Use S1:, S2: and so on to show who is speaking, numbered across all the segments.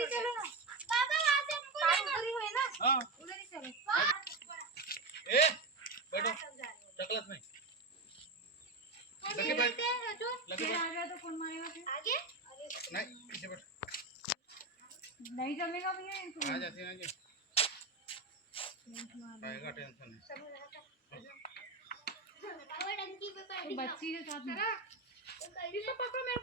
S1: ही चलो ना बाबा वहाँ से हमको उधर ही है ना
S2: हाँ
S1: उधर ही चलो
S2: ए बैठो चकलत नहीं लगे बैठ लगे बैठ
S1: आ गया तो कौन मारेगा फिर आगे
S2: नहीं पीछे बैठ
S1: नहीं। जमेगा भैया
S2: आ जाती है ना आएगा टेंशन नहीं
S1: बच्ची के साथ में इसको पकड़ो मेरे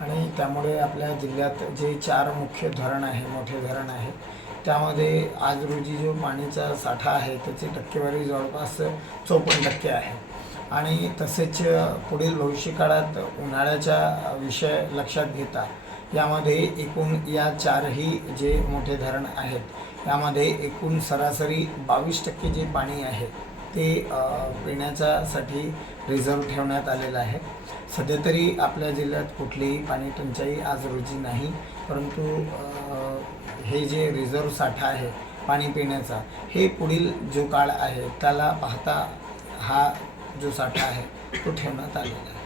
S3: आणि त्यामुळे आपल्या जिल्ह्यात जे चार मुख्य धरण आहे मोठे धरण आहे त्यामध्ये आज रोजी जो पाणीचा साठा आहे त्याची टक्केवारी जवळपास चौपन्न टक्के आहे. आणि तसेच पुढील भविष्यकाळात उन्हाळ्याचा विषय लक्षात घेता यामध्ये एकूण या चारही जे मोठे धरण आहेत यामध्ये एकूण सरासरी बावीस टक्के जे पाणी आहे ते पिण्याच्यासाठी रिझर्व ठेवण्यात आलेलं आहे. सध्या तरी आपल्या जिल्ह्यात कुठलीही पाणी टंचाई आज रोजी नाही परंतु हे जे रिझर्व साठा आहे पाणी पिण्याचा हे पुढील जो काळ आहे त्याला पाहता हा जो साठा आहे तो ठेवण्यात आलेला आहे.